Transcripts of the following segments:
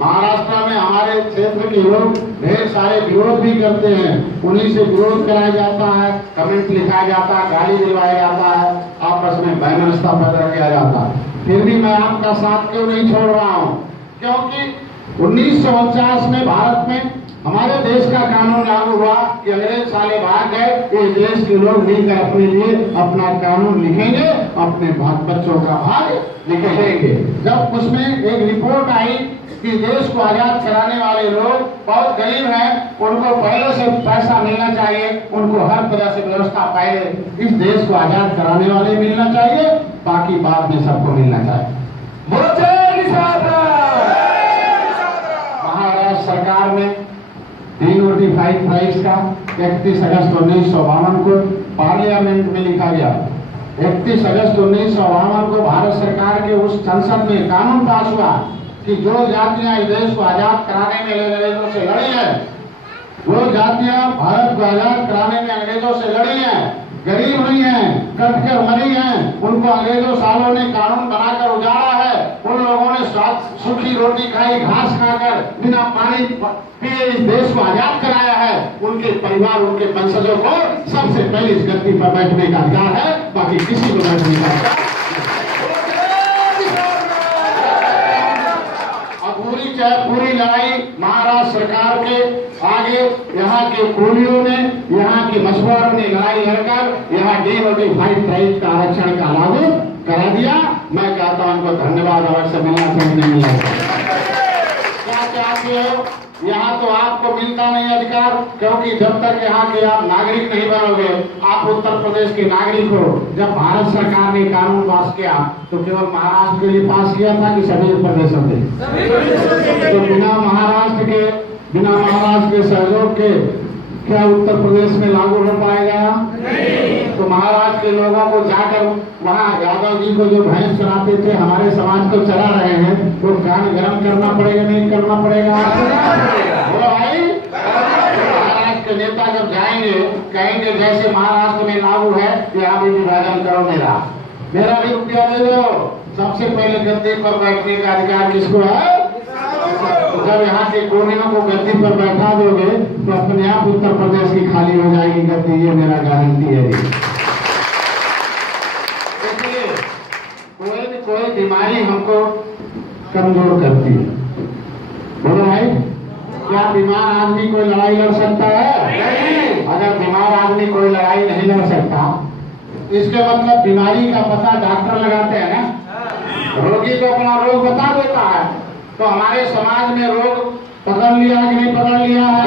महाराष्ट्र में हमारे क्षेत्र के लोग ढेर सारे विरोध भी करते हैं, उन्हीं से विरोध कराया जाता है, कमेंट लिखाया जाता है, गाली दिलवाया जाता है, आपस में वैमनस्यता पैदा किया जाता है। फिर भी मैं आपका साथ क्यों नहीं छोड़ रहा हूँ? क्योंकि 1949 में भारत में हमारे देश का कानून लागू हुआ कि अंग्रेज साले भाग गए, इस देश के लोग मिलकर अपने लिए अपना कानून लिखेंगे, अपने बच्चों का भाग लिखेंगे। जब उसमें एक रिपोर्ट आई कि देश को आजाद कराने वाले लोग बहुत गरीब हैं, उनको पहले से पैसा मिलना चाहिए, उनको हर तरह से व्यवस्था पहले इस देश को आजाद कराने वाले मिलना चाहिए, बाकी बाद में सबको मिलना चाहिए। महाराष्ट्र सरकार में डिनोटिफाइड प्राइस का 31 अगस्त 1952 को पार्लियामेंट में लिखा गया। 31 अगस्त 1952 को भारत सरकार के उस संसद में कानून पास हुआ कि जो जातियां इस देश को आजाद कराने में अंग्रेजों से लड़ी है, जो जातियां भारत को आजाद कराने में अंग्रेजों से लड़ी हैं, गरीब नहीं है, कट कर मरी हैं, उनको अंग्रेजों सालों ने कानून बनाकर उजाड़ा है, उन लोगों ने सूखी रोटी खाई, घास खाकर बिना पानी पिए इस देश को आजाद कराया है, उनके परिवार, उनके वंशजों को सबसे पहले इस गद्दी पर बैठने का अधिकार है, बाकी किसी को बैठने का अधिकार। पूरी लड़ाई महाराष्ट्र सरकार के आगे यहाँ के कोलियों ने, यहाँ के मछुआरों ने लड़ाई लड़कर यहाँ डिनोटिफाइड प्राइस का आरक्षण का लागू करा दिया। मैं कहता हूँ उनको धन्यवाद अवश्य मिलना चाहिए। क्या चाहते हो? यहाँ तो आपको मिलता नहीं अधिकार, क्योंकि जब तक यहाँ के आप नागरिक नहीं बनोगे, आप उत्तर प्रदेश के नागरिक हो। जब भारत सरकार ने कानून पास किया तो केवल महाराष्ट्र के लिए पास किया था कि सभी प्रदेशों के? तो बिना महाराष्ट्र के सहयोग के क्या उत्तर प्रदेश में लागू हो पाएगा? तो महाराष्ट्र के लोगों को जाकर वहाँ यादव जी को जो भैंस चराते थे, हमारे समाज को चरा रहे हैं, वो कान गर्म करना पड़ेगा, नहीं करना पड़ेगा? बोलो भाई, महाराष्ट्र के नेता जब जाएंगे कहेंगे जैसे महाराष्ट्र में लागू है, यहाँ भी विभाजन करो, मेरा भी रुपया दे दो। सबसे पहले गद्दी पर बैठने का अधिकार किसको है? जब यहाँ के कोनियों को गद्दी पर बैठा दोगे तो अपने आप उत्तर प्रदेश की खाली हो जाएगी गद्दी, ये मेरा गारंटी है। इसलिए कोई बीमारी हमको कमजोर करती है। बोलो भाई, क्या बीमार आदमी कोई लड़ाई लड़ सकता है? अगर बीमार आदमी कोई लड़ाई नहीं लड़ सकता, इसके मतलब बीमारी का पता डॉक्टर लगाते हैं ना, रोगी को अपना रोग बता देता है। तो हमारे समाज में रोग पकड़ लिया कि नहीं पकड़ लिया है?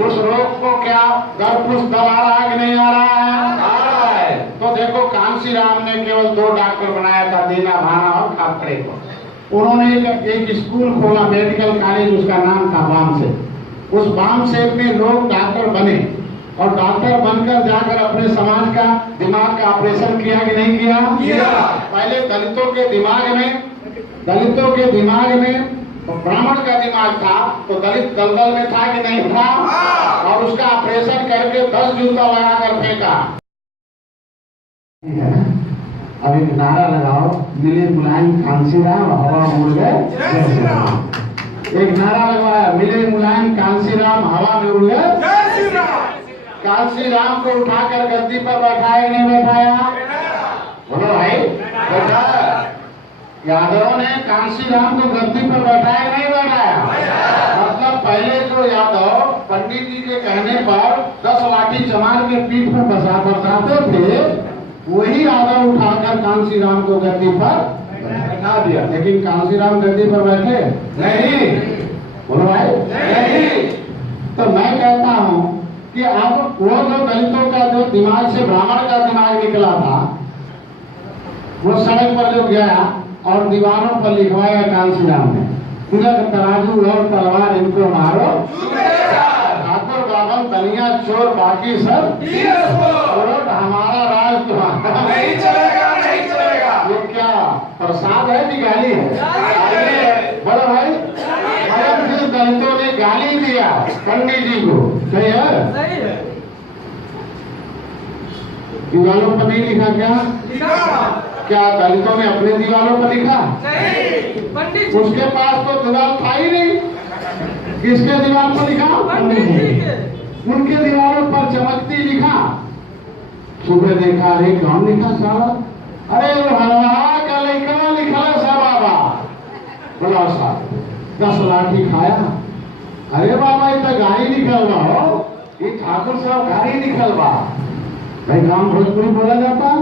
उस रोग को क्या गर्भपुष्ट दल आ रहा है कि नहीं आ रहा है? तो देखो, कांसी राम ने केवल 2 डॉक्टर बनाया था, दीना भाना और खापड़े को। उन्होंने एक स्कूल खोला, मेडिकल कॉलेज, उसका नाम था बामसेठ। उस बामसेठ में लोग डॉक्टर बने और डॉक्टर बनकर जाकर अपने समाज का दिमाग का ऑपरेशन किया कि नहीं किया? पहले दलितों के दिमाग में ब्राह्मण का दिमाग था, तो दलित दलदल में था कि नहीं था? और उसका ऑपरेशन करके 10 जूता लगाकर फेंका। अब एक नारा लगाओ, मिले मुलायम कांसी राम, हवा उड़ गए जय श्री राम। एक नारा लगवाया, मिले मुलायम कांसी राम, हवा में उड़ गए जय श्री राम। कांसी राम को उठाकर गद्दी पर बैठाया नहीं बैठाया? बोलो भाई, बैठा। यादव ने कांसी राम को गद्दी पर बैठाया नहीं बैठाया? मतलब पहले जो यादव पंडित जी के कहने पर 10 लाठी चमार के पीठ पर बसाते थे, वही यादव उठाकर कांसी राम को गद्दी पर बैठा दिया। लेकिन कांसी राम गद्दी पर बैठे नहीं। बोलो भाई, नहीं। तो मैं कहता हूँ कि अब वो जो दलितों का जो दिमाग से ब्राह्मण का दिमाग निकला था, वो सड़क पर जो गया और दीवारों पर लिखवाया कांसी राम ने, तुरंत तराजू और तलवार इनको मारो, ठाकुर बाबन दलिया चोर बाकी सब हमारा राज तुम्हारा नहीं चलेगा, नहीं चलेगा। ये क्या प्रसाद है कि गाली है? बड़ा भाई, फिर दलितों ने गाली दिया पंडित जी को, सही है? दीवारों पर नहीं लिखा क्या? क्या दलितों ने अपने दीवारों पर लिखा? नहीं, पंडित जी। उसके पास तो दीवार था ही नहीं। किसके दीवार पर लिखा? पंडित जी के। उनके दीवारों पर चमकती लिखा। सुबह देखा, अरे कौन लिखा साहब? अरे हलवा का लिखा लिखा सा बाबा। बोला साहब 10 लाठी खाया। अरे बाबा इतना गाड़ी निकलवा हो, ये ठाकुर साहब गाड़ी निकलवा। भाई गांव भोजपुरी बोला जाता।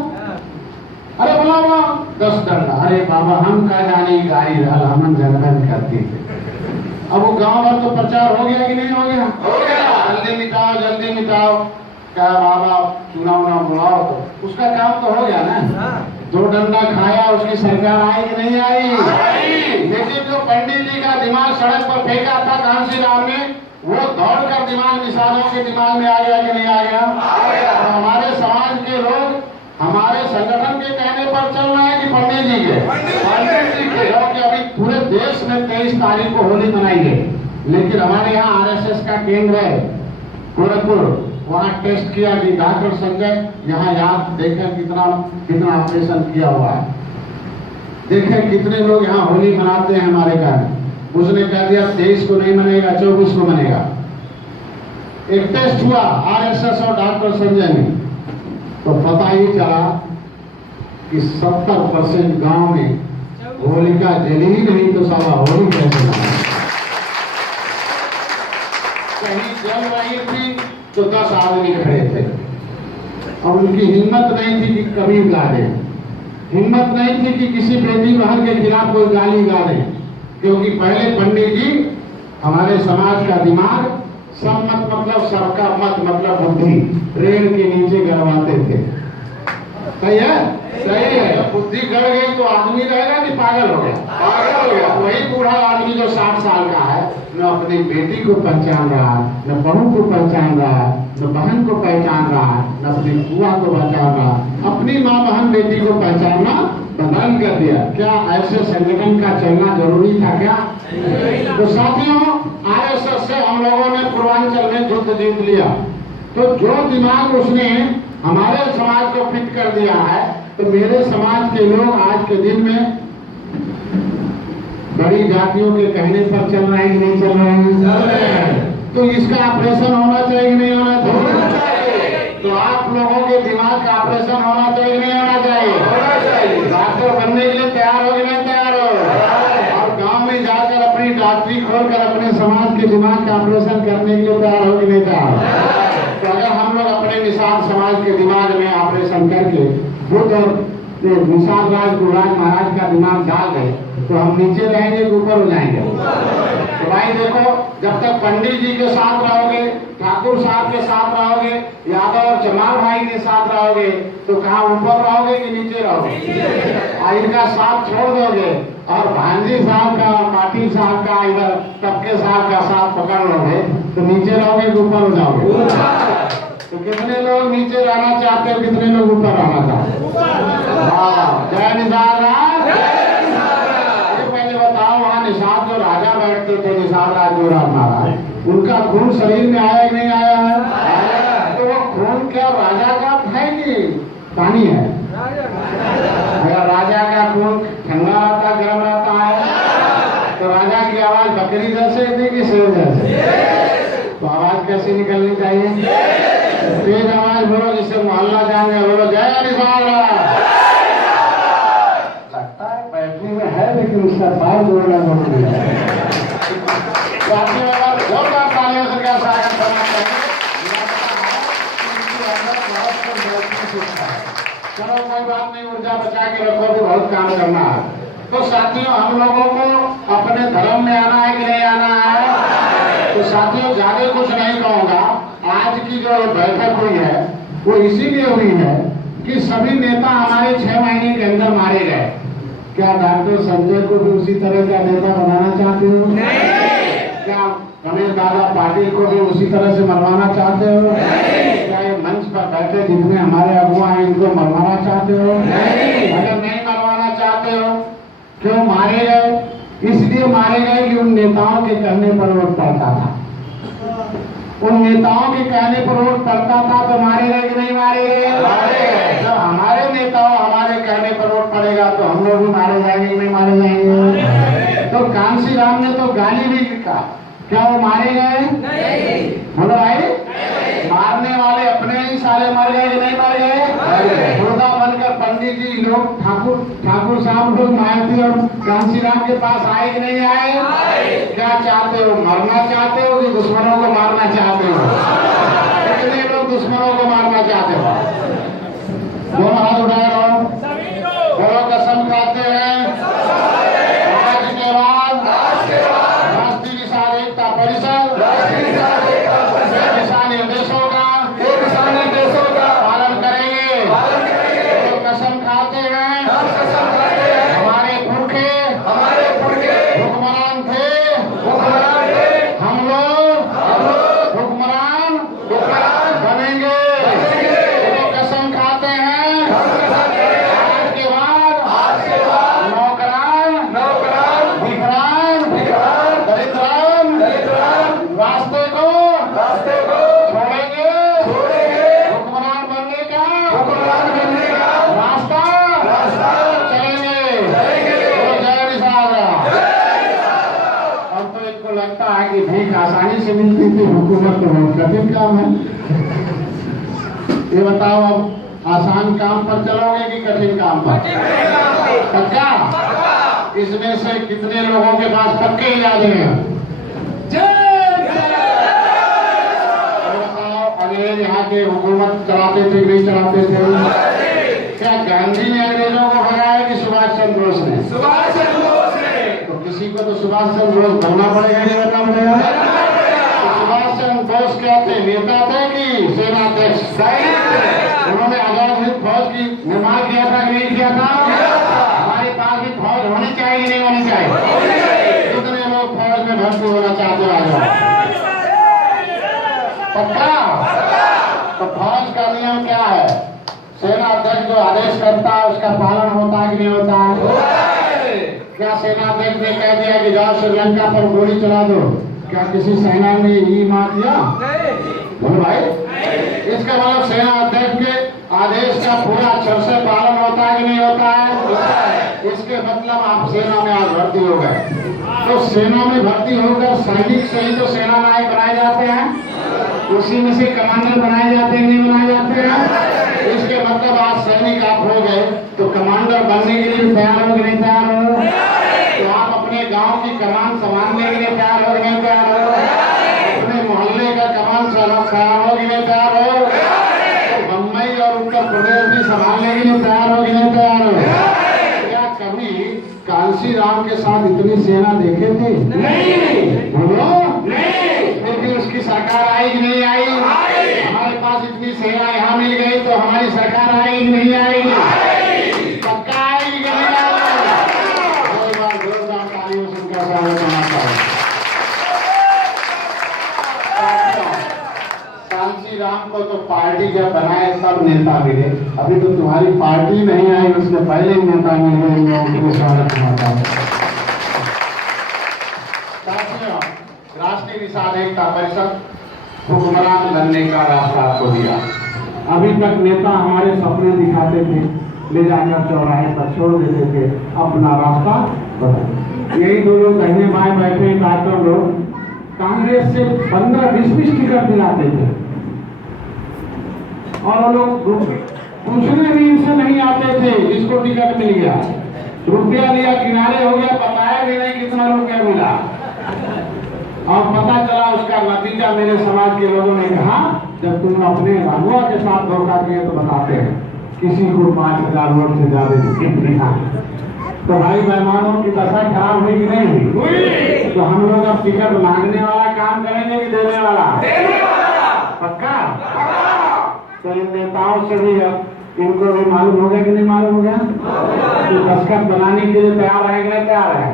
अरे बोला 10 डंडा। अरे बाबा हम का जाने गाड़ी रहल हमन जनगण करती थे। अब वो गांव भर तो प्रचार हो गया कि नहीं हो गया? हो गया। जल्दी मिटाओ जल्दी मिटाओ। क्या बाबा चुनाव ना बुलाओ तो उसका काम तो हो गया ना। 2 डंडा खाया, उसकी सरकार आई कि नहीं आई? लेकिन जो पंडित जी का दिमाग सड़क पर फेंका था कांसीराम ने, वो दौड़कर दिमाग निशानों के दिमाग में आ गया कि नहीं आ गया? तो हमारे समाज के लोग हमारे संगठन के कहने पर चल रहे हैं कि पंडित जी के? पंडित जी के। क्योंकि अभी पूरे देश में 23 तारीख को होली मनाई गई, लेकिन हमारे यहाँ आरएसएस का केंद्र है गोरखपुर, वहाँ टेस्ट किया कि डॉक्टर संजय यहाँ याद देखें कितना ऑपरेशन किया हुआ है, देखें कितने लोग यहाँ होली मनाते हैं हमारे घर। उसने कह दिया 23 को नहीं मनेगा, 24 को मनेगा। एक टेस्ट हुआ आरएसएस और डॉक्टर संजय में, तो पता ही चला कि 70% गांव में होलिका जली ही नहीं तो साला होली कैसे मनाए। कहीं जल रही थी तो 10 आदमी खड़े थे और उनकी हिम्मत नहीं थी कि कभी गा दे, हिम्मत नहीं थी कि किसी बेटी बहन के खिलाफ कोई गाली गा दे, क्योंकि पहले पंडित जी हमारे समाज का दिमाग सब मत मतलब सबका मत मतलब बुद्धि रेल के नीचे गड़वाते थे। सही है? सही है। जब बुद्धि गड़ गई तो आदमी रहेगा कि पागल हो गया? पागल हो गया। वही बूढ़ा आदमी जो 60 साल का है, न अपनी बेटी को पहचान रहा, न बहू को पहचान रहा, न बहन को पहचान रहा, न अपनी बुआ को पहचान रहा, अपनी माँ बहन बेटी को पहचानना बंद कर दिया। क्या ऐसे संगठन का चलना जरूरी था क्या? तो साथियों, आरएसएस से हम लोगों ने पूर्वांचल में युद्ध जीत लिया, तो जो दिमाग उसने हमारे समाज को फिट कर दिया है, तो मेरे समाज के लोग आज के दिन में बड़ी जातियों के कहने पर चल रहे हैं कि नहीं चल रहे हैं? तो इसका ऑपरेशन होना चाहिए कि नहीं होना चाहिए? तो आप लोगों के दिमाग का ऑपरेशन होना चाहिए कि नहीं होना चाहिए? डॉक्टर बनने के लिए तैयार हो कि नहीं तैयार हो? और गांव में जाकर अपनी डॉक्टरी खोलकर अपने समाज के दिमाग का ऑपरेशन करने के लिए तैयार हो कि नहीं तैयार? तो अगर हम लोग अपने निषाद समाज के दिमाग में ऑपरेशन करके बुद्ध और निषाद राज गुरुराज महाराज का दिमाग डाल गए, तो हम नीचे रहेंगे कि ऊपर हो जाएंगे? तो भाई देखो, जब तक पंडित जी के साथ रहोगे, ठाकुर साहब के साथ रहोगे, यादव और चमार भाई के साथ रहोगे, तो कहाँ ऊपर रहोगे कि नीचे रहोगे? और इनका साथ छोड़ दोगे और भांजी साहब का, पाटिल साहब का, इधर टपके साहब का साथ पकड़ लोगे, तो नीचे रहोगे कि ऊपर हो जाओगे? तो कितने लोग नीचे रहना चाहते हो, कितने लोग ऊपर रहना चाहते हो? जय निषाद राज। पहले बताओ, वहाँ निषाद जो राजा बैठते थे, निषाद राज गुरुराज महाराज, उनका खून शरीर में आया कि नहीं आया है? तो वो खून क्या राजा का है कि पानी है? अगर राजा का खून ठंडा रहता, गर्म रहता है, तो राजा की आवाज बकरी जैसे थी कि शेर जैसे? तो आवाज कैसी निकलनी चाहिए? तेज आवाज बोलो जिससे मोहल्ला जाने। बोलो जय निषाद राज। लगता है बैठने में है, लेकिन उसका बाल बोलना जरूरी है। जोरदार तालियों से क्या स्वागत करना चाहिए। चलो कोई बात नहीं, ऊर्जा बचा के रखो, भी बहुत काम करना है। तो साथियों, हम लोगों को अपने धर्म में आना है कि नहीं आना है? तो साथियों, ज्यादा कुछ नहीं कहूँगा। आज की जो बैठक हुई है वो इसीलिए हुई है कि सभी नेता हमारे 6 महीने के अंदर मारे गए। क्या डॉक्टर संजय को भी उसी तरह का नेता बनाना चाहते हो? क्या रमेश दादा पाटिल को भी उसी तरह से मरवाना चाहते हो? क्या ये मंच पर बैठे जितने हमारे अगुआ हैं इनको मरवाना चाहते हो? अगर नहीं मरवाना चाहते हो, क्यों मारे गए? इसलिए मारे गए कि उन नेताओं के कहने पर वोट पड़ता था। उन नेताओं के कहने पर वोट पड़ता था तो मारे गए कि नहीं मारे गए? जब हमारे नेताओं हमारे कहने पर वोट पड़ेगा तो हम लोग भी मारे जाएंगे कि नहीं मारे जाएंगे? तो कांसी राम ने तो गाली भी लिखा, क्या वो मारे गए? नहीं। बोलो भाई, मारने वाले अपने ही साले मर गए कि नहीं मर गए? मुर्दा बनकर पंडित जी लोग ठाकुर साहब लोग मायावती और कांसी राम के पास आए कि नहीं आए? क्या चाहते हो, मरना चाहते हो कि दुश्मनों को मारना चाहते हो? कितने लोग दुश्मनों को मारना चाहते हो? दोनों हाथ उठाए रहो, बोलो कसम खाते हैं आज के बाद राष्ट्रीय किसान एकता परिषद दिशा निर्देशों का पालन करेंगे। तो कसम खाते हैं हमारे पुरखे हुक्मरान थे, हम लोग हुक्मरान बनेंगे। तो कसम खाते हैं आज के बाद नौकरान भिखरान दरिद्रान रास्ते को छोड़ेंगे। हुक्मरान बनने का रास्ता चलेंगे। तो जय निषाद। अब तो इनको लगता है कि भीख आसानी से मिलती थी, हुकूमत तो बहुत कठिन काम है। ये बताओ, अब आसान काम पर चलोगे कि कठिन काम पर? पक्का? इसमें से कितने लोगों के पास पक्के इरादे हैं? बताओ, अंग्रेज यहाँ के हुकूमत चलाते थे कि नहीं चलाते थे? क्या गांधी ने अंग्रेजों को भगाया कि सुभाष चंद्र बोस ने? तो किसी को तो सुभाष चंद्र बोस बनना पड़ेगा, नहीं बनना पड़ेगा? तो सुभाष चंद्र बोस क्या थे, नेता थे कि सेनाध्यक्ष? उन्होंने आजाद हिंद फौज की निर्माण किया था कि नहीं किया था? हमारे पास भी फौज होनी चाहिए कि नहीं होनी चाहिए? कितने लोग फौज में भर्ती होना चाहते हो? आ जाओ। पक्का? तो फौज का नियम क्या है? सेना अध्यक्ष जो आदेश करता है उसका पालन होता है कि नहीं होता है? क्या सेना अध्यक्ष ने कह दिया कि जाओ श्रीलंका पर गोली चला दो, क्या किसी सेना ने ये मान दिया? बोलो भाई, इसका मतलब सेना अध्यक्ष के आदेश का पूरा अक्षर से पालन होता है कि नहीं होता है? इसके मतलब आप सेना में आज भर्ती हो गए। तो सेना में भर्ती होकर सैनिक से ही तो सेना नायक बनाए जाते हैं, उसी में से कमांडर बनाए जाते हैं, नहीं बनाए जाते हैं? इसके मतलब आज सैनिक आप हो गए तो कमांडर बनने के लिए तैयार हो कि नहीं तैयार हो? तो आप अपने गांव की कमान संभालने के लिए तैयार हो कि नहीं तैयार हो? अपने मोहल्ले का कमान तैयार हो कि नहीं तैयार हो? तो बम्बई और उत्तर प्रदेश भी संभालने के लिए तैयार हो कि नहीं तैयार हो? क्या कभी कांसी राम के साथ इतनी सेना देखे थे? नहीं। बोलो नहीं। फिर भी उसकी सरकार आई कि नहीं आई? हमारे पास इतनी सेना यहाँ मिल गई तो हमारी सरकार आई कि नहीं आई? पक्का आएगी कि नहीं आएगी? एक बार जोरदार तालियों से उनका स्वागत करना चाहिए। कांसी राम को तो पार्टी जब बनाए तब नेता मिले, अभी तो तुम्हारी पार्टी नहीं आई, उससे पहले ही नेता मिल गए। उनको स्वागत करना चाहिए। राष्ट्रीय किसान एकता परिषद हुक्मरान बनने का रास्ता आपको दिया। अभी तक नेता हमारे सपने दिखाते थे, ले जाकर चौराहे पर छोड़ देते थे, अपना रास्ता बदल। यही दो लोग कहने बाएं बैठे डॉक्टर लोग कांग्रेस से 15-20 टिकट दिलाते थे और वो लोग पूछने भी इनसे नहीं आते थे, इसको टिकट मिल गया, रुपया लिया, किनारे हो गया, बताया भी नहीं कितना रुपया मिला। और पता चला उसका नतीजा मेरे समाज के लोगों ने कहा, जब तुम अपने रंगुआ के साथ धोखा किए तो बताते हैं किसी को 5,000 वोट से ज्यादा टिकट मिला। तो भाई मेहमानों की दशा खराब हुई कि नहीं हुई? तो हम लोग अब टिकट मांगने वाला काम करेंगे कि देने वाला? पक्का? तो इन नेताओं से भी अब इनको भी मालूम हो गया कि नहीं मालूम हो गया? तो दस्तखत बनाने के लिए तैयार है कि नहीं तैयार है?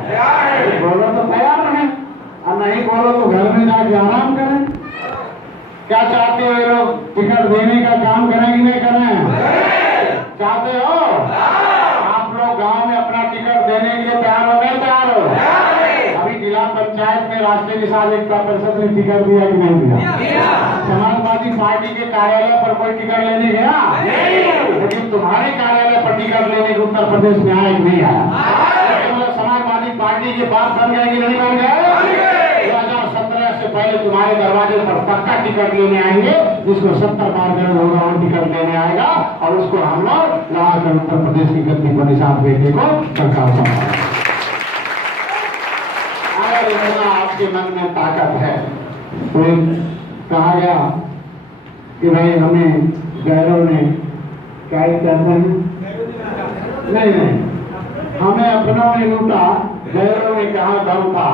बोलो तो तैयार है, और नहीं बोलो तो घर में जाके आराम करें। क्या चाहते हो ये लोग, टिकट देने का काम करें कि नहीं करें? चाहते हो? आप लोग गांव में अपना टिकट देने के लिए तैयार हो गए? तैयार हो? अभी जिला पंचायत में राष्ट्रीय निषाद एकता परिषद ने टिकट दिया कि नहीं दिया? समाजवादी पार्टी के कार्यालय पर कोई टिकट लेने गया? लेकिन तुम्हारे कार्यालय पर टिकट लेने के उत्तर प्रदेश में आया कि नहीं आया? समाजवादी पार्टी के पास बन गए कि नहीं बन गए? 2017 से पहले तुम्हारे दरवाजे पर पक्का टिकट लेने आएंगे, जिसको 70 बार दर्ज होगा वो टिकट लेने आएगा और उसको हम लोग लाकर उत्तर प्रदेश की गद्दी पर निशान बेटे को सरकार संभालेंगे। अगर इतना आपके मन में ताकत है तो कहा गया कि भाई हमें गैरों ने क्या ही कहते हैं, नहीं हमें अपनों ने लूटा, गैरों ने कहा दम था,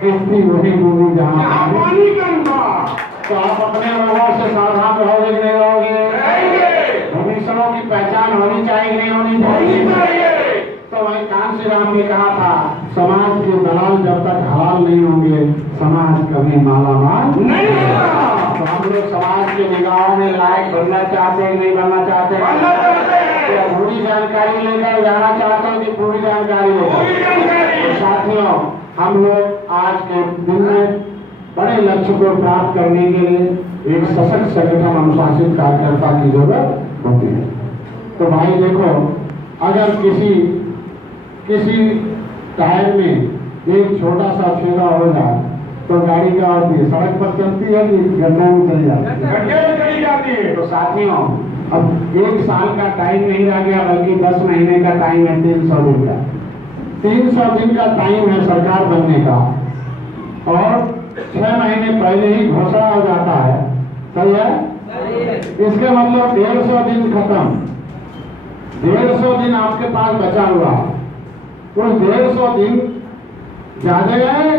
किस्ती वही डूबी जहाँ पानी कम था। तो आप अपने लोगों से सावधान रहोगे कि नहीं रहोगे? भूमिष्ठों की पहचान होनी चाहिए कि नहीं होनी चाहिए? तो वही कांसी राम ने कहा था, समाज के दलाल जब तक हलाल नहीं होंगे समाज कभी मालामाल नहीं होगा। तो हम लोग समाज के निगाहों में लायक बनना चाहते हैं नहीं बनना चाहते हैं? या पूरी जानकारी लेकर जाना चाहते हैं कि पूरी जानकारी लेकर? तो साथियों, हम लोग आज के दिन में बड़े लक्ष्य को प्राप्त करने के लिए एक सशक्त संगठन अनुशासित कार्यकर्ता की जरूरत होती है। तो भाई देखो, अगर किसी टायर में एक छोटा सा छेदा हो जाए तो गाड़ी क्या होती है? सड़क पर चलती है कि गड्ढे में चली जाती है? गड्ढे में चली जाती है। तो साथियों, अब 1 साल का टाइम नहीं रह गया, बल्कि 10 महीने का टाइम है, 300 दिन का। 300 दिन का टाइम है सरकार बनने का और 6 महीने पहले ही घोषणा हो जाता है। सही है? इसके मतलब 150 दिन खत्म, 150 दिन आपके पास बचा हुआ। तो 150 दिन ज्यादा है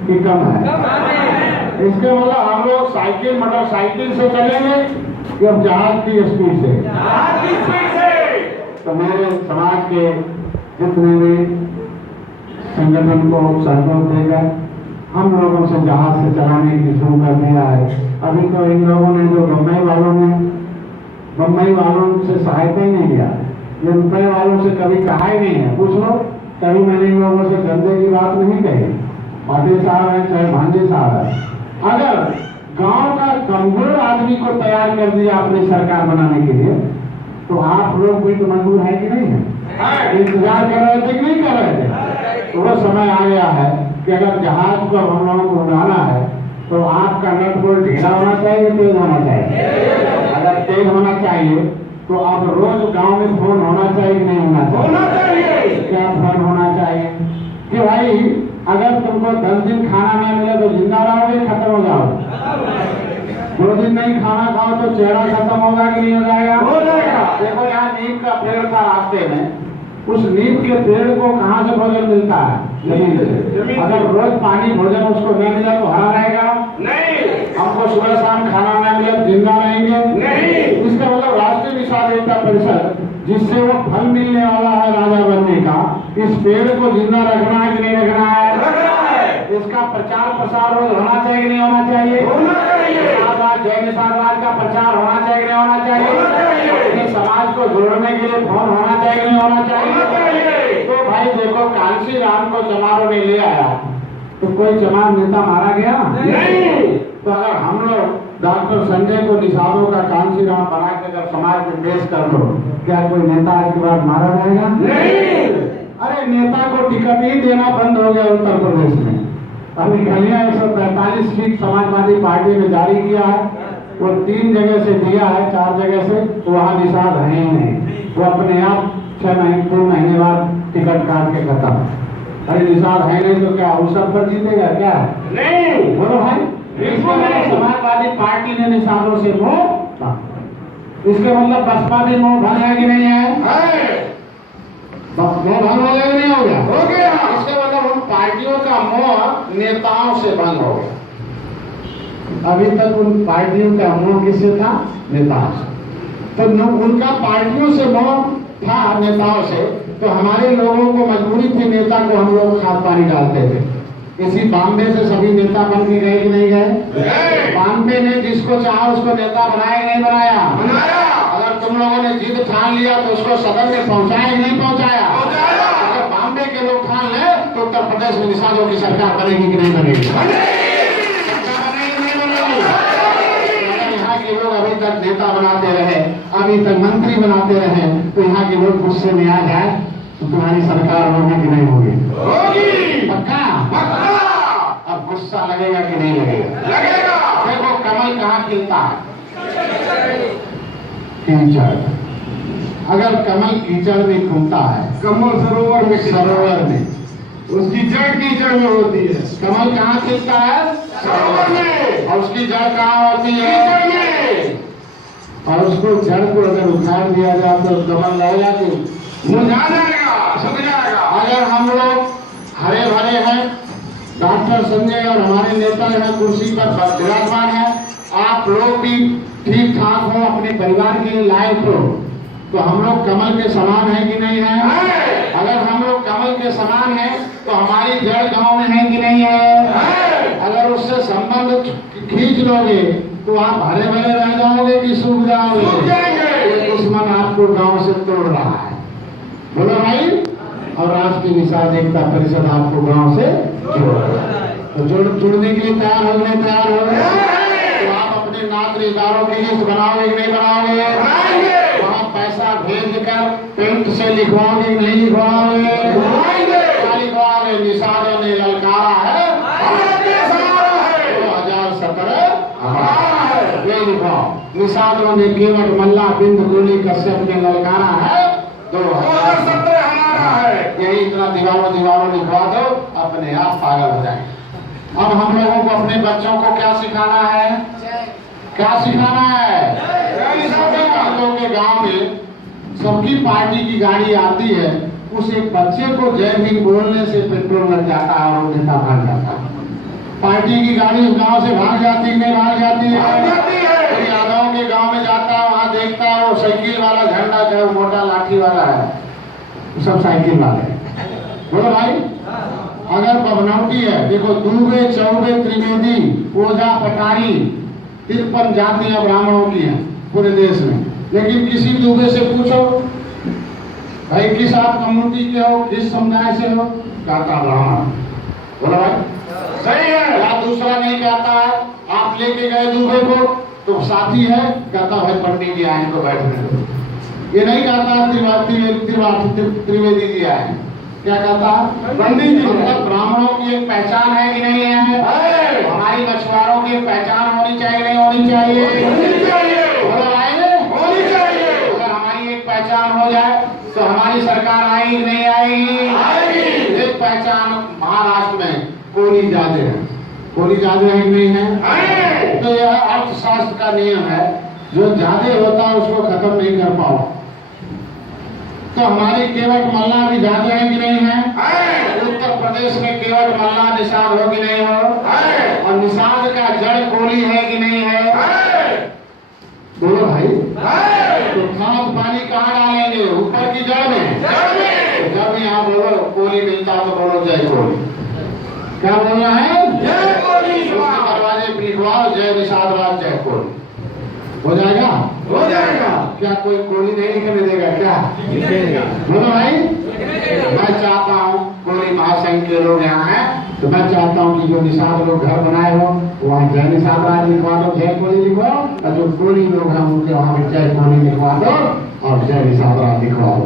कि कम है? इसके मतलब हम लोग मोटरसाइकिल से चलेंगे कि अब जहाज की स्पीड से? तो मेरे समाज के जितने भी संगठन को सहयोग देकर हम लोगों से जहाज से चलाने की शुरू कर दिया है। अभी तो इन लोगों ने जो बम्बई वालों से सहायता ही नहीं लिया, ये रुपए वालों से कभी कहा ही नहीं है। पूछ लो, कभी मैंने इन लोगों से धंधे की बात नहीं कही। पाटिल साहब है चाहे भांजे साहब है, अगर गांव का कमजोर आदमी को तैयार कर दिया अपनी सरकार बनाने के लिए, तो आप लोग भी तो मजबूर है कि नहीं है? इंतजार कर रहे थे कि नहीं कर रहे थे? तो वो समय आ गया है कि अगर जहाज को हम लोगों को उड़ाना है तो आपका नट बोल्ट ढीला होना चाहिए, तेज होना चाहिए? अगर तेज होना चाहिए तो आप रोज गांव में फोन होना चाहिए कि नहीं होना चाहिए? क्या फोन होना चाहिए कि भाई अगर तुमको 10 दिन खाना ना मिले तो जिंदा रहोगे, खत्म हो जाओगे? 2 दिन नहीं खाना खाओ तो चेहरा खत्म होगा कि नहीं हो जाएगा? हो जाएगा। देखो यहाँ नीम का पेड़ था रास्ते में, उस नीम के पेड़ को कहाँ से भोजन मिलता है? जमीन से। अगर रोज पानी भोजन उसको न मिला तो हरा रहेगा? नहीं। हमको सुबह शाम खाना न मिले जिंदा रहेंगे? नहीं। इसका मतलब राष्ट्रीय निषाद एकता परिषद जिससे वो फल मिलने वाला है राजा बनने का, इस पेड़ को जिंदा रखना है कि नहीं रखना है? इसका प्रचार प्रसार रोज होना चाहिए कि नहीं होना चाहिए? होना चाहिए। जय निषादवाद का प्रचार होना चाहिए कि नहीं होना चाहिए? समाज को जोड़ने के लिए फोन होना चाहिए कि नहीं होना चाहिए? तो भाई देखो, कांसी राम को चमारों ने ले आया तो कोई चमार नेता मारा गया? नहीं। तो अगर हम लोग डॉक्टर संजय को निषादों का कांसी राम बना के अगर समाज में पेश कर लो, क्या कोई नेता आज के बाद मारा जाएगा? नहीं। अरे नेता को टिकट ही देना बंद हो गया उत्तर प्रदेश में। अभी गलियां 145 सीट समाजवादी पार्टी ने जारी किया है, वो 3 जगह से दिया है, 4 जगह से, तो वहाँ निषाद है ही नहीं। वो अपने आप 2 महीने बाद टिकट काट के खत्म। अरे निषाद है नहीं तो क्या अवसर पर जीतेगा क्या? नहीं। बोलो भाई, समाजवादी पार्टी ने निषादों से मोह, इसके मतलब बसपा भी मोह भंग है कि नहीं है? मोह भंग हो गया नहीं हो गया? हो गया। इसके मतलब उन पार्टियों का मोह नेताओं से भंग हो गया। अभी तक उन पार्टियों का मोह किससे था? नेताओं से। तो उनका पार्टियों से मोह था, नेताओं से, तो हमारे लोगों को मजबूरी थी, नेता को हम लोग खाद पानी डालते थे। इसी बॉम्बे से सभी नेता बन के गए कि नहीं गए? बॉम्बे ने जिसको चाहा उसको नेता बनाया कि नहीं बनाया? अगर तुम लोगों ने जिद ठान लिया तो उसको सदन में पहुंचाया कि नहीं पहुंचाया? अगर बॉम्बे के लोग ठान ले तो तो उत्तर प्रदेश में निषादों की सरकार बनेगी कि नहीं बनेगी? सरकार बनेगी कि नहीं बनेगी? अगर यहाँ के लोग अभी तक नेता बनाते रहे, अभी तक मंत्री बनाते रहे, तो यहाँ के लोग गुस्से में आ जाए तो तुम्हारी सरकार होगी कि नहीं होगी? होगी। पक्का? पक्का। अब गुस्सा लगेगा कि नहीं लगेगा? लगेगा। देखो कमल कहाँ खिलता है? कीचड़। अगर कमल कीचड़ में घूमता है, कमल सरोवर में सरोवर में, उसकी जड़ कीचड़ में होती है। कमल कहाँ खिलता है? सरोवर में। और उसकी जड़ कहाँ होती है? कीचड़ में। और उसको जड़ को अगर उखाड़ दिया जाए तो कमल रहेगा कि मुरझा जाएगा, सूख जाएगा। अगर हम लोग हरे भरे हैं, डॉक्टर संजय और हमारे नेता यहाँ कुर्सी पर विराजमान है, आप लोग भी ठीक ठाक हो, अपने परिवार के लिए लायक हो, तो हम लोग कमल के समान है कि नहीं है? अगर हम लोग कमल के समान है तो हमारी जड़ गांव में है कि नहीं है? अगर उससे संबंध खींच लोगे तो आप हरे भरे रह जाओगे कि सूख जाओगे? सूख जाएंगे। ये दुश्मन आपको गांव से तोड़ रहा है, बोलो भाई। और राष्ट्रीय निषाद एकता परिषद आपको गांव से जोड़ रहा है, तो जुड़ने के लिए तैयार हो गए? तैयार हो गए तो आप अपने नागरिकारों की लिस्ट बनाओगे कि नहीं बनाओगे? वहाँ पैसा भेज कर पेंट से लिखवाओगे कि नहीं लिखवाओगे? क्या लिखवाओगे? निषादों ने ललकारा है, 2017 हमारा है, ये लिखवाओ। निषादों ने केवट मल्ला बिंद गोली कश्यप ने ललकारा है, 2017 हमारा है। यही इतना दीवारों लिखवा दो, अपने आप पागल हो जाएंगे। अब हम लोगों को अपने बच्चों को क्या सिखाना है? क्या सिखाना है? सभी बातों के गांव में सबकी पार्टी की गाड़ी आती है, उस एक बच्चे को जय भीम बोलने से पेट्रोल लग जाता है और वो नेता भाग जाता है। पार्टी की गाड़ी उस गांव से भाग जाती नहीं भाग जाती है? तो यादव के गांव में जाता है, वहां देखता है वो साइकिल वाला झंडा जो मोटा लाठी वाला है, वो सब साइकिल वाले। बोलो भाई, अगर बबनौटी है, देखो दूबे चौबे त्रिवेदी ओझा पटारी 53 जातियां ब्राह्मणों की हैं पूरे देश में, लेकिन किसी दूबे से पूछो भाई किस आप कम्युनिटी के हो, किस समुदाय से हो, कहता ब्राह्मण। बोलो भाई सही है। या दूसरा नहीं कहता है, आप लेके गए दूबे को तो साथी है, कहता भाई पंडित जी आए तो बैठने दो। ये नहीं कहता त्रिवेदी जी आए, क्या कहता? पंडित जी। मतलब ब्राह्मणों की एक पहचान है कि नहीं है? हमारी मछुआरों की एक पहचान होनी चाहिए नहीं होनी चाहिए? होनी चाहिए। बोलो भाई, होनी चाहिए। अगर हमारी एक पहचान हो जाए तो हमारी सरकार आएगी कि नहीं आएगी? आएगी। एक पहचान महाराष्ट्र में कोली जादे है, कोली जादे है कि नहीं है? तो यह अर्थशास्त्र का नियम है, जो जादे होता है उसको खत्म नहीं कर पाओ। तो हमारी केवट मल्ला भी जाते हैं कि नहीं है? उत्तर प्रदेश में केवट मल्ला निषाद हो कि नहीं हो? और निषाद का जड़ कोली है कि नहीं है? बोलो भाई। तो खाद पानी कहाँ डालेंगे? ऊपर की जड़ में। जब यहाँ बोलो कोली मिलता तो बोलो जय कोली। क्या बोलना है? जय कोली। दरवाजे पे लिखवाओ जय निषाद राज जय कोली, हो जाएगा? हो जाएगा। क्या कोई कोली नहीं लिखने देगा क्या? बोलो भाई, मैं चाहता हूँ कोली महासंघ के लोग यहाँ हैं, तो मैं चाहता हूँ कि जो निषाद लोग घर बनाए हो वहाँ जय निषाद राज लिखवा दो, जय कोली लिखवाओ, और जो कोली लोग हैं उनके वहाँ पे जय कोली लिखवा दो और जय निषाद राज लिखवाओ।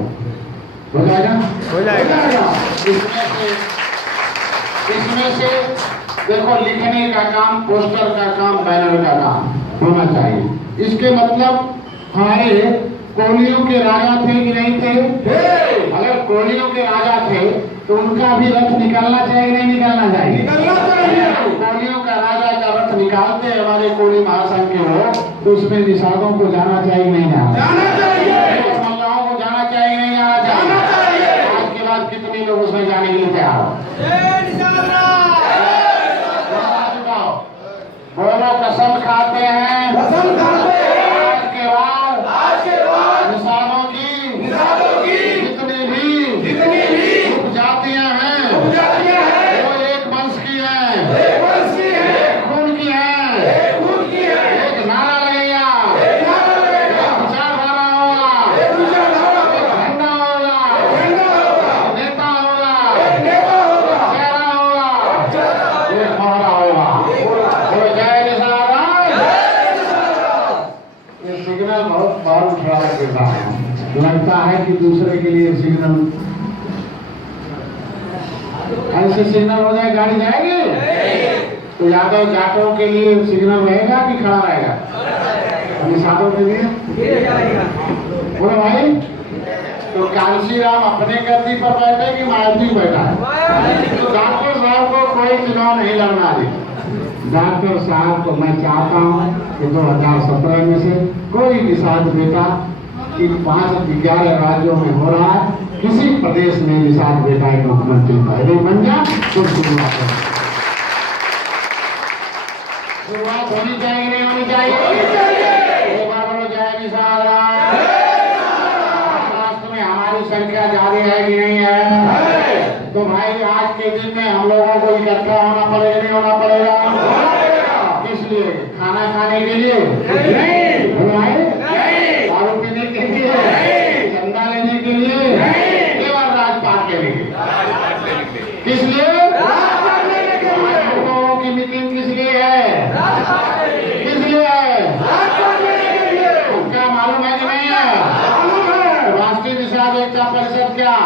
हो जाएगा? हो जाएगा। इसमें से देखो लिखने का काम, पोस्टर का काम, बैनर का काम होना चाहिए। इसके मतलब हमारे कोलियों के राजा थे कि नहीं थे? अगर कोलियों के राजा थे तो उनका भी रथ निकलना चाहिए कि नहीं निकलना चाहिए? निकलना चाहिए। कोलियों का राजा का रथ निकालते हमारे कोली महासंघ के हो, तो उसमें निषादों को जाना चाहिए कि नहीं जाना चाहिए। मल्लाहों को जाना चाहिए नहीं जाना चाहिए? आज के बाद कितने लोग उसमें जाने के लिए तैयार हो? बोलो कसम खाते हैं, कसम खाते हैं। आज के बाद निषादों की जितनी भी उपजातियां हैं वो एक वंश की हैं, एक खून की हैं, एक नारा लगेगा, एक विचारधारा होगा, एक झंडा होगा, नेता होगा, कि दूसरे के लिए सिग्नल, ऐसे सिग्नल हो जाए गाड़ी जाएगी? तो यादव जाटों के लिए सिग्नल रहेगा कि खड़ा रहेगा? निषादों के लिए बोलो भाई। तो कांशीराम अपने गद्दी पर बैठे कि मायावती बैठा है? तो डॉक्टर साहब को कोई चुनाव नहीं लड़ना दे। डॉक्टर साहब को मैं चाहता हूँ कि 2017 में से कोई निषाद बेटा इन 5-11 राज्यों में हो रहा है, किसी प्रदेश में निषाद बेटा एक मुख्यमंत्री पहले बन जा तो शुरुआत होनी चाहिए, नहीं होनी चाहिए? एक बार बोलो जय निषाद राम। हमारी संख्या ज्यादा है कि नहीं है? तो भाई आज के दिन में हम लोगों को इकट्ठा होना पड़ेगा, नहीं होना पड़ेगा? किस लिए? खाना खाने के लिए नहीं, दारू पीने के लिए, चंदा लेने के लिए, केवल राजपाट के लिए। किस लिए? लोगों की मीटिंग किस लिए है? किस लिए है? क्या मालूम है कि नहीं है? राष्ट्रीय निषाद एकता परिषद क्या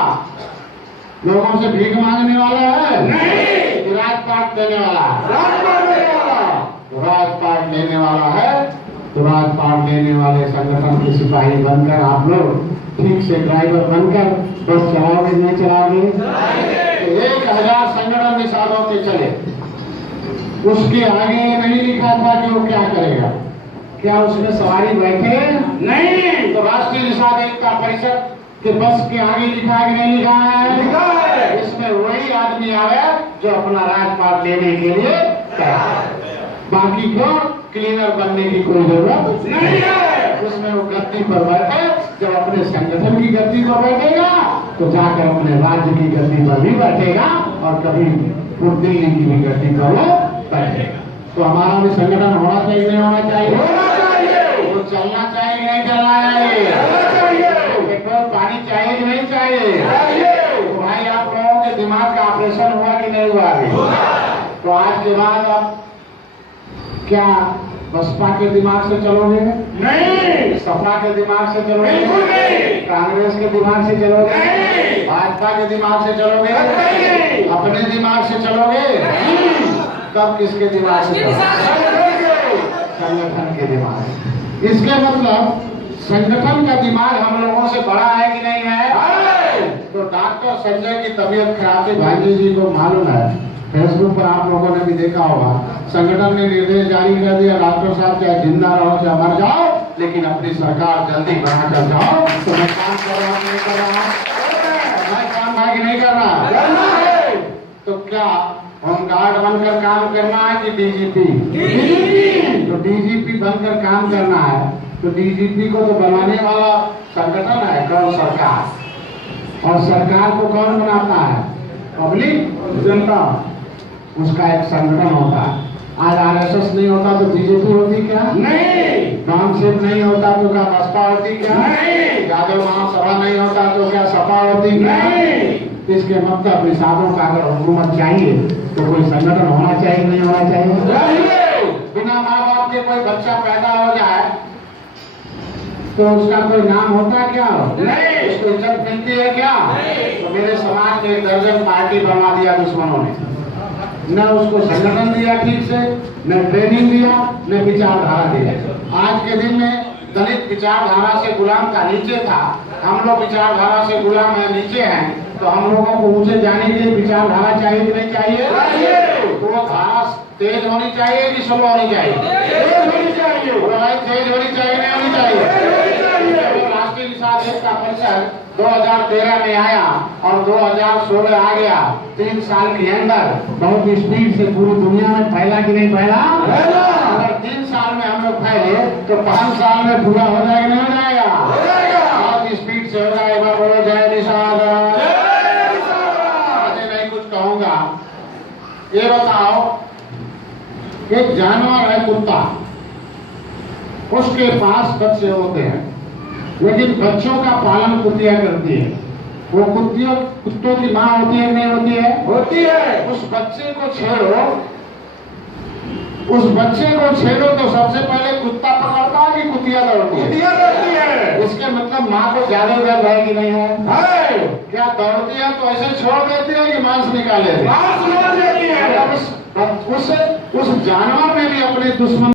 लोगों से भीख मांगने वाला है? नहीं। राजपाट देने वाला है? राजपाट लेने वाला है। तो राजपाट लेने वाले संगठन के सिपाही बनकर आप लोग ठीक से ड्राइवर बनकर बस चलाओगे, नहीं चलाओगे? 1000 संगठन निषादों के चले, उसके आगे नहीं लिखा था कि वो क्या करेगा? क्या उसमें सवारी बैठे? नहीं। तो राष्ट्रीय निषाद एकता परिषद के बस के आगे लिखा है कि नहीं लिखा है? लिखा है। इसमें वही आदमी आवे जो अपना राजपाट लेने के लिए तैयार है, बाकी को क्लीनर बनने की कोई जरूरत नहीं है। उसमें वो गद्दी पर बैठे, जब अपने संगठन की गद्दी पर बैठेगा तो जाकर अपने राज्य की गद्दी पर भी बैठेगा और कभी दिल्ली की भी गद्दी पर वो बैठेगा। तो हमारा भी संगठन होना चाहिए, नहीं होना चाहिए? वो चलना चाहिए, नहीं चलना चाहिए? पेट्रोल पानी चाहिए कि नहीं चाहिए? तो भाई आप लोगों के दिमाग का ऑपरेशन हुआ कि नहीं हुआ अभी? तो आज के बाद आप क्या बसपा के दिमाग से चलोगे? नहीं। सपा के दिमाग से चलोगे? नहीं। कांग्रेस के दिमाग से चलोगे? नहीं। भाजपा के दिमाग से चलोगे? नहीं। अपने दिमाग से चलोगे? तब किसके दिमाग से? संगठन के दिमाग से। इसके मतलब संगठन का दिमाग हम लोगों से बड़ा है कि नहीं है? तो डॉक्टर संजय की तबीयत खराब थी, भाई जी को मालूम है, फेसबुक पर आप लोगों ने भी देखा होगा, संगठन ने निर्देश जारी कर दिया, डॉक्टर साहब चाहे जिंदा रहो चाहे मर जाओ, लेकिन अपनी सरकार जल्दी बना कर जाओ। तो मैं काम कर रहा हूँ, नहीं कर रहा? मैं काम है कि नहीं कर रहा? तो क्या होमगार्ड बनकर काम करना है कि डीजीपी? तो डीजीपी बनकर काम करना है तो डीजीपी को तो बनाने वाला संगठन है कौन? सरकार। और सरकार को कौन बनाता है? पब्लिक, जनता। उसका एक संगठन होता है। आज आरएसएस नहीं होता तो बीजेपी होती क्या? नहीं। कांग्रेस नहीं होता तो क्या बसपा होती क्या? नहीं। यादव महासभा नहीं होता तो क्या सपा होती क्या? नहीं। इसके मतलब निषादों का अगर हुकूमत चाहिए तो कोई संगठन होना चाहिए, नहीं होना चाहिए? बिना माँ बाप के कोई बच्चा पैदा हो जाए तो उसका कोई नाम होता है क्या? नहीं। उसको इज्जत मिलती है क्या? नहीं। तो मेरे समाज में 1 दर्जन पार्टी बनवा दिया दुश्मनों ने, न उसको संगठन दिया ठीक से, न ट्रेनिंग दिया, न विचारधारा दिया। आज के दिन में दलित विचारधारा से गुलाम का नीचे था, हम लोग विचारधारा से गुलाम है, नीचे हैं। तो हम लोगों को ऊंचे जाने के लिए विचारधारा चाहिए कि नहीं चाहिए? तो वो धारा तेज होनी चाहिए कि स्लो होनी चाहिए? तेज होनी चाहिए। तेज होनी चाहिए, नहीं होनी चाहिए? राष्ट्रीय निषाद एकता परिषद 2013 में आया और 2016 आ गया। 3 साल के अंदर बहुत स्पीड से पूरी दुनिया में फैला कि नहीं फैला? अगर 3 साल में हम लोग फैले तो 5 साल में पूरा हो जाएगा, नहीं हो जाएगा? बहुत स्पीड से होगा। एक बार बोलो जय निषाद। आगे नहीं कुछ कहूंगा। ये बताओ, एक जानवर है कुत्ता, उसके पास बच्चे होते हैं, लेकिन बच्चों का पालन कुतिया करती है। वो कुत्तों की माँ होती है, नहीं होती है? होती है। उस बच्चे को छेड़ो, तो सबसे पहले कुत्ता पकड़ता है कि कुतिया दौड़ती है? कुतिया दौड़ती है। इसके मतलब माँ को ज्यादा दर्द है कि नहीं है? है क्या दौड़ती है तो ऐसे छोड़ देती है कि मांस निकाले? मांस निकाल देती है। उस जानवर में भी अपने दुश्मन